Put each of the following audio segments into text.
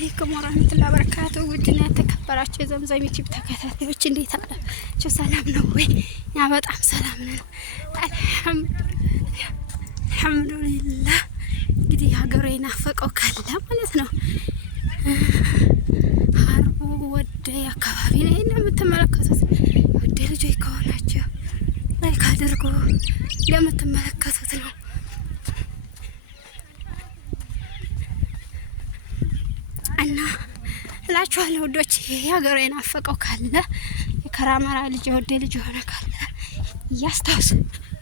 አለይኩም ወራህመቱላሂ ወበረካቱ። ውድና የተከበራችሁ የዘምዘም ዩቲዩብ ተከታታዮች እንዴት አላችሁ? ሰላም ነው ወይ? ያ በጣም ሰላም ነን አልሐምዱሊላህ። እንግዲህ ሀገሩ የናፈቀው ካለ ማለት ነው ሀርቡ ወደ አካባቢ ነው የምትመለከቱት። ወደ ልጆች ከሆናችሁ ላይክ አድርጉ። የምትመለከቱት ነው እና እላችኋለሁ ውዶች፣ ሀገሩ የናፈቀው ካለ የከራመራ ልጅ ወደ ልጅ የሆነ ካለ እያስታውስ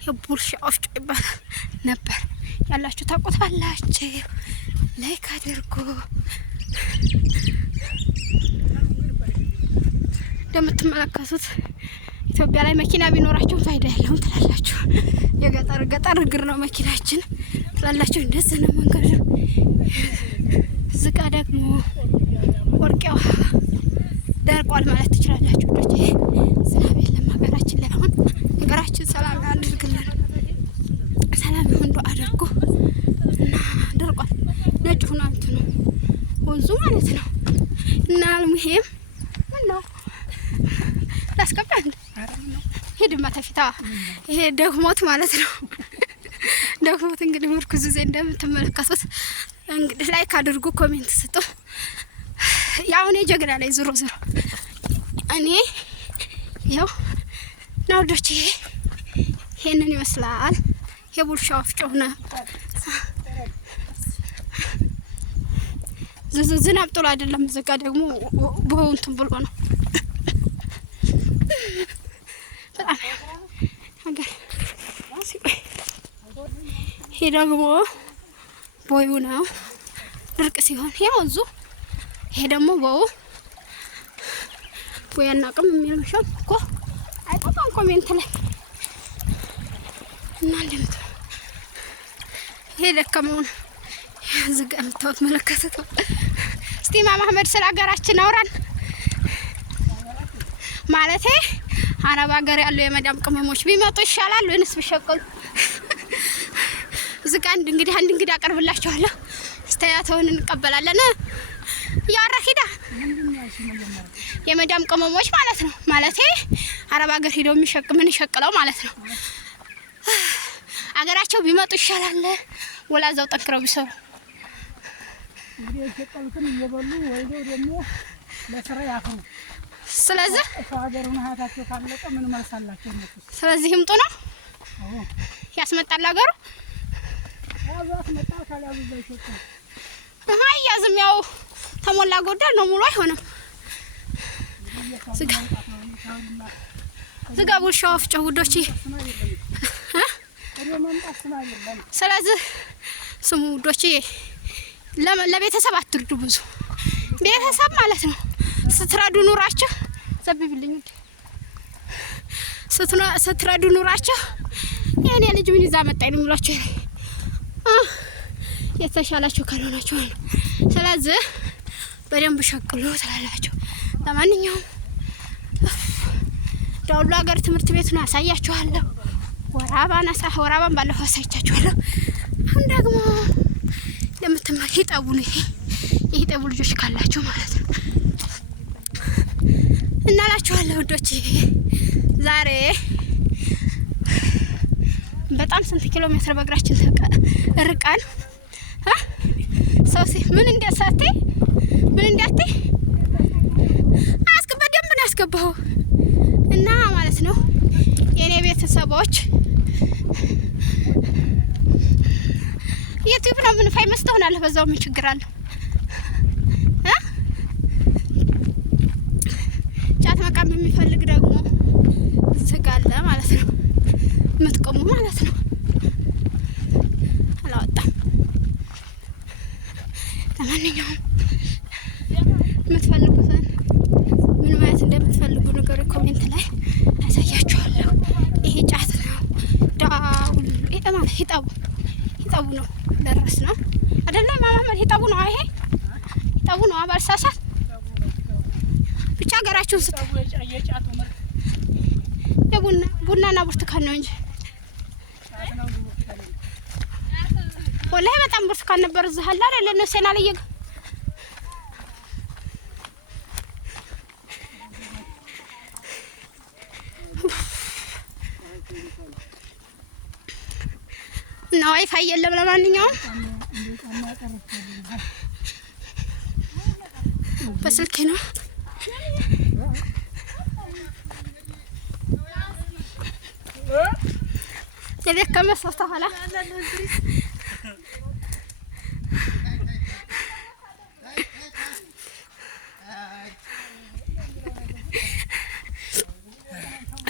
የቡርሻ ወፍጮ ይባላል ነበር ያላችሁ ታውቁታላችሁ። ላይክ አድርጉ። እንደምትመለከቱት ኢትዮጵያ ላይ መኪና ቢኖራቸው ፋይዳ የለውም ትላላችሁ። የገጠር ገጠር እግር ነው መኪናችን ትላላችሁ። እንደዚህ ነው መንገዱ። ዝቃ ደግሞ ወርቄ ውሃ ደርቋል ማለት ትችላላችሁ። ወዶች ዝናብ የለም ሀገራችን ላይ። አሁን ሀገራችን ሰላም ያድርግልን፣ ሰላም ይሁን ዱአ አድርጉ እና ደርቋል። ነጭ ሆኖ እንትኑ ወንዙ ማለት ነው እና አልሙሂም ነው ላስገባን ሄድማ ተፊታ ይሄ ደግሞት ማለት ነው። ደግሞት እንግዲህ ምርኩዝ ዜ እንደምትመለከቱት እንግዲህ ላይክ አድርጉ፣ ኮሜንት ስጡ። ያው እኔ ጀግና ላይ ዞሮ ዞሮ እኔ ያው ነው ወዶች። ይሄንን ይመስላል የቡርሻ ወፍጮ ነው። ዝናብ ጥሎ አይደለም ዘጋ ደግሞ በእንትን ብሎ ነው በጣም ሀገር ሲቆይ። ይሄ ደግሞ ቦዩ ነው ድርቅ ሲሆን ይሄ ወንዙ። ይሄ ደግሞ ቦያና ቅም የሚልምሻው እኮ አይጠፋም ኮሜንት ላይ እና እንደምት ይሄ ደከመውን ዝጋ የምታወት መለከቱት። እስቲ ኢማም አህመድ ስለ ሀገራችን አውራን ማለቴ አረብ ሀገር ያሉ የመዳም ቅመሞች ቢመጡ ይሻላል ወይንስ ቢሸቀሉ? ዝጋ አንድ እንግዲህ አቀርብላችኋለሁ። አስተያየታችሁን እንቀበላለን። ያራ ሂዳ የመዳም ቅመሞች ማለት ነው ማለቴ አረብ ሀገር ሄደው ምን ይሸቅለው ማለት ነው። አገራቸው ቢመጡ ይሻላል ወላዛው ጠንክረው ቢሰሩ እንግዲህ የሸቀሉትን እየበሉ ወይዘው ደግሞ ለስራ ያፍሩ። ስለዚህ ሀገሩን ሀያታቸው ካለቀ ምን መልሳላቸው ነው። ስለዚህ ይምጡ ነው ያስመጣል ሀገሩ ያስመጣ ካላሉ ዘይሸቀ ያዝም ያው ተሞላ ጎደል ነው ሙሉ አይሆንም። ዝጋ ቡርሻ ወፍጮ ውዶች። ስለዚህ ስሙ ውዶች፣ ለቤተሰብ አትርዱ። ብዙ ቤተሰብ ማለት ነው ስትረዱ ኑራችሁ ዘብብልኝ ስትረዱ ኑራችሁ የኔ ልጅ ምን ይዛ መጣኝ ነው የሚሏችሁ የተሻላችሁ ካልሆናችሁ። ስለዚህ በደንብ ሸቅሉ ትላላችሁ። ለማንኛውም ዳውላ ሀገር ትምህርት ቤቱን አሳያችኋለሁ። ወራባን ባለፈው አሳይቻችኋለሁ። አሁን ደግሞ ለምትመለከቱ ይጠቡ ነው። ይሄ የጠቡ ልጆች ካላችሁ ማለት ነው እናላችኋለሁ ውዶች። ዛሬ በጣም ስንት ኪሎ ሜትር በእግራችን ርቀን ሰው ምን እንደሳቴ አስገባ ደንብ ነው ያስገባው እና ማለት ነው የኔ ቤተሰቦች ዩቲዩብ ነው ምን ፋይ መስጠውናል። በዛው ምን ችግር አለው? ጫት መቃም የሚፈልግ ደግሞ ስጋለ ማለት ነው የምትቆሙ ማለት ነው። አላወጣም። ለማንኛውም የምትፈልጉትን ምን ማለት እንደምትፈልጉ ነገር ኮሜንት ላይ አሳያችኋለሁ። ይሄ ጫት ነው ዳውል ይሄ ማለት ሂጣቡ ነው ደረስ ነው አይደለም ማማመድ ሂጣቡ ነው። ይሄ ሂጣቡ ነው አባልሳሳት ብቻ ሀገራችሁን ስታቡ የጫቱ ምርት ቡናና ብርቱካን ነው እንጂ ወላሂ በጣም ብርቱካን ነበር። እዚህ አለ አይደል ነው ሰናል እና ዋይፋይ የለም። ለማንኛውም በስልክ ነው የቤት ከመሰፍታ ኋላ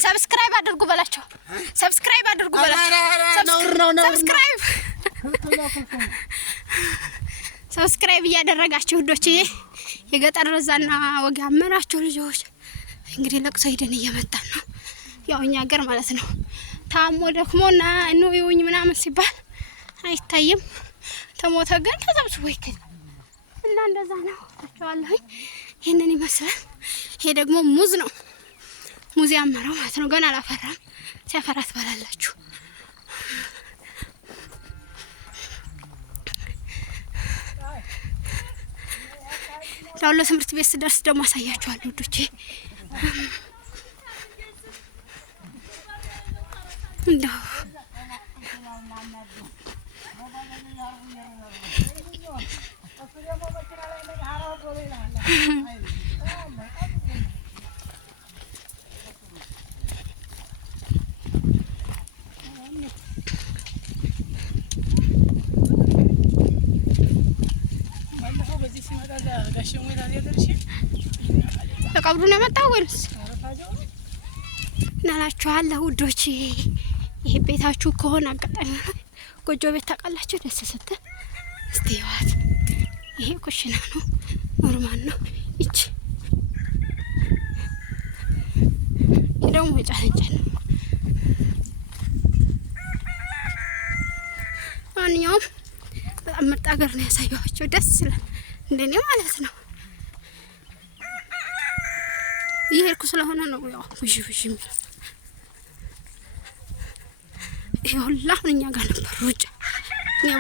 ሰብስክራይብ አድርጉ በላቸው። ሰብስክራይብ አድርጉ በላቸው። ሰብስክራይብ እያደረጋችሁ ውዶችዬ የገጠር ረዛና ወግ ያመናችሁ ልጆች እንግዲህ ለቅሶ ሄደን እየመጣን ነው። ያው እኛ ሀገር ማለት ነው ታሞ ደክሞና ነው ይውኝ ምናምን ሲባል አይታይም። ተሞተ ግን ተሰብስቦ ይከል እና እንደዛ ነው ታውቃለህ። ይሄንን ይመስላል። ይሄ ደግሞ ሙዝ ነው። ሙዝ ያመረው ማለት ነው። ገና አላፈራም። ሲያፈራ ትበላላችሁ። ዳውሎ ትምህርት ቤት ስደርስ ደግሞ አሳያችኋለሁ ውዶቼ። እንደው ለቀብሩ ነው የመጣው ወይስ እናላችኋለሁ ውዶቼ። ይሄ ቤታችሁ ከሆነ አጋጣሚ ጎጆ ቤት ታውቃላችሁ ደስ ስትል እስቲ ይዋት። ይሄ ኩሽና ነው፣ ኖርማል ነው። እቺ ደግሞ ወጫንጨ ነው። ማንኛውም በጣም ምርጥ ሀገር ነው ያሳየኋቸው። ደስ ይላል እንደኔ ማለት ነው። ይሄርኩ ስለሆነ ነው ያው ውሽ ይሄ ሁላ እኛ ጋር ነበር ሩጫ ነው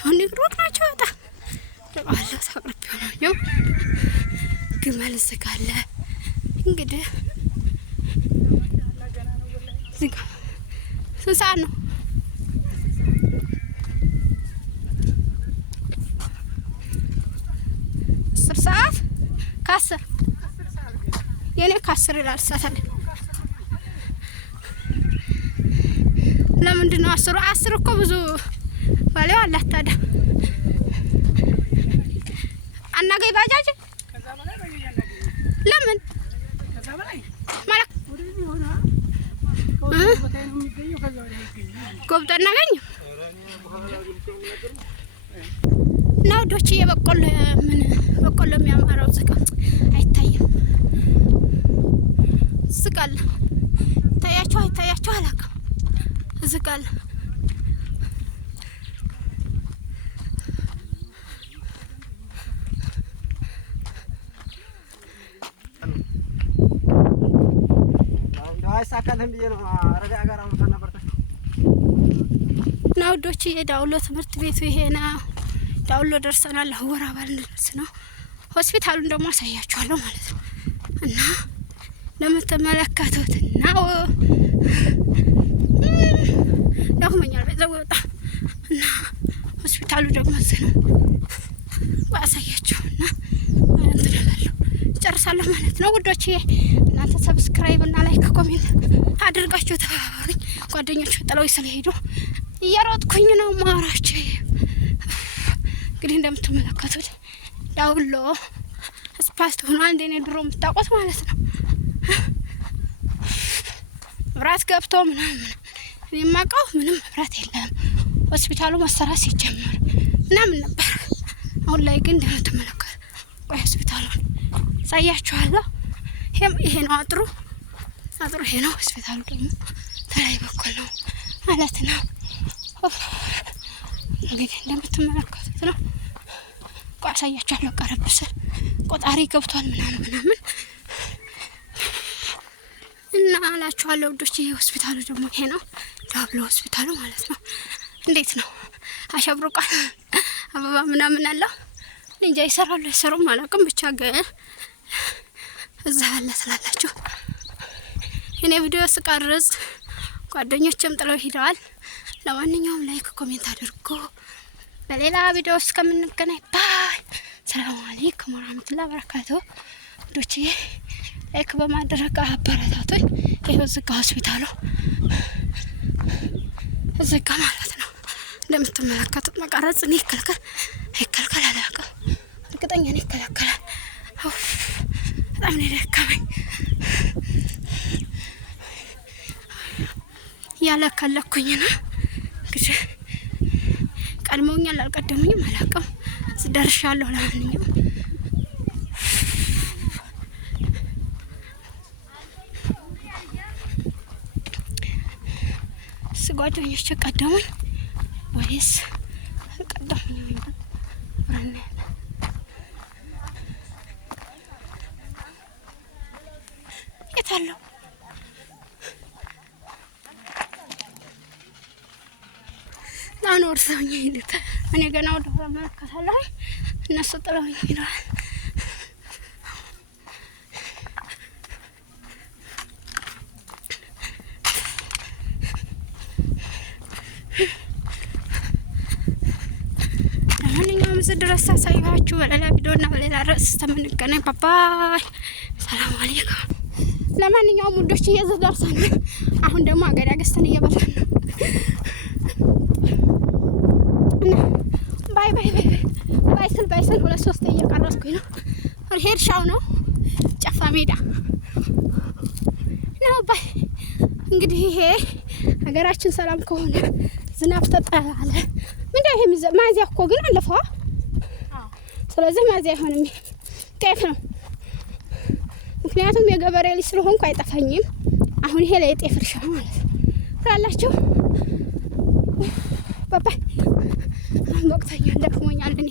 አሁን ግሩፕ ናቸው። በጣም ተባለ ተቀርብ ነው ግመል ስጋለ እንግዲህ ዝጋ ስንት ሰዓት ነው? ሰዓት ከ10 የኔ ከ10 ይላል ሰዓት። ለምንድን ነው 10 እኮ ብዙ ባለው አላት። ታዲያ አናገኝ ባጃጅ ለምን ማለት ጎብጦ እናገኝ ነው ዶቼ። የበቆሎ ምን በቆሎ የሚያማራው ዝጋ አይታይም። ዝጋለ ታያችሁ አላውቅም። ዝጋለ ነው ዶቼ። የዳውሎ ትምህርት ቤቱ ይሄ ነው። ዳውሎ ደርሰናል። ወራ ባልደርስ ነው። ሆስፒታሉን ደግሞ አሳያችኋለሁ ማለት ነው። እና ለምትመለከቱት ነው ዳግመኛል በዛው ወጣ እና ሆስፒታሉ ደግሞ እዚህ ነው። አሳያችሁና እንትላለሁ ጨርሳለሁ ማለት ነው ውዶቼ። እናንተ ሰብስክራይብ እና ላይክ ኮሜንት አድርጋችሁ ተባበሩኝ። ጓደኞቹ ጥለው ስለሄዱ እየሮጥኩኝ ነው ማራቸው። እንግዲህ እንደምትመለከቱት ዳውሎ አስፓልት ሆኗል። እንደኔ ድሮ የምታውቁት ማለት ነው። መብራት ገብቶ ምናምን የማውቀው ምንም መብራት የለም። ሆስፒታሉ መሰራት ሲጀመር ምናምን ነበር። አሁን ላይ ግን እንደምትመለከቱት ቆይ ሆስፒታሉን ሳያችኋለሁ። ይሄ ነው አጥሩ ይሄ ነው። ሆስፒታሉ ደግሞ ተላይ በኩል ነው ማለት ነው። እንግዲህ እንደምትመለከቱት ነው። ቆይ አሳያችኋለሁ። ቀረብ ስል ቆጣሪ ገብቷል ምናምን እና አላችኋለሁ ውዶቼ። ሆስፒታሉ ደግሞ ይሄ ነው ዳውሎ ሆስፒታሉ ማለት ነው። እንዴት ነው አሸብርቋል። አበባ ምናምን አለው። እንጃ ይሰራሉ አይሰሩም አላውቅም። ብቻ ግን እዛ አለ ስላላችሁ እኔ ቪዲዮ ስቀርጽ ጓደኞችም ጥለው ሄደዋል። ለማንኛውም ላይክ ኮሜንት አድርጉ። በሌላ ቪዲዮ እስከምንገናኝ ባይ። ሰላም አለይኩም ወራህመቱላሂ ወበረካቱ። ዶቼ ላይክ በማድረግ አበረታቱኝ። ይሄው ዝጋ ሆስፒታሉ ዝጋ ማለት ነው። እንደምትመለከቱት መቀረጽ ነው ይከልከል አላውቅም። እርግጠኛ ነኝ ይከለከላል። በጣም ነው የደከመኝ። ያለከለኩኝ ነው እንግዲህ ቀድመውኛል አልቀደሙኝም አላውቅም። ደርሻለሁ። ለማንኛውም ጓደኞቼ ቀደሙኝ ወይስ ቀደሙኝ? የታለው ናኖር ሰውኝ ይልታ እኔ ገና ወደ ኋላ መለከታለሁ። እነሱ ጥለውኝ ይላል። ለማንኛውም እዚህ ድረስ ሳሳያችሁ በሌላ ቪዲዮና በሌላ ርዕስ ተመንገናኝ። ባባይ ሰላም አለይኩም። ለማንኛውም ውዶች እየዚህ ደርሰናል። አሁን ደግሞ አገዳ ገዝተን እየበላን ነው። ባይ ባይ ባይ ባይስል 2-3 እየቀረስኩኝ ነው። ሄድሻው ነው ጨፋ ሜዳ ነው። ባይ እንግዲህ ይሄ ሀገራችን ሰላም ከሆነ ዝናብ ተጣለ ምንድነው ይሄ ማዚያ እኮ ግን አለፈዋ። ስለዚህ ማዚያ አይሆንም ጤፍ ነው። ምክንያቱም የገበሬ ልጅ ስለሆንኩ አይጠፋኝም። አሁን ይሄ ላይ ጤፍ እርሻ ማለት ነው ስላላችሁ ባባይ ወቅተኛ ደክሞኛል እኔ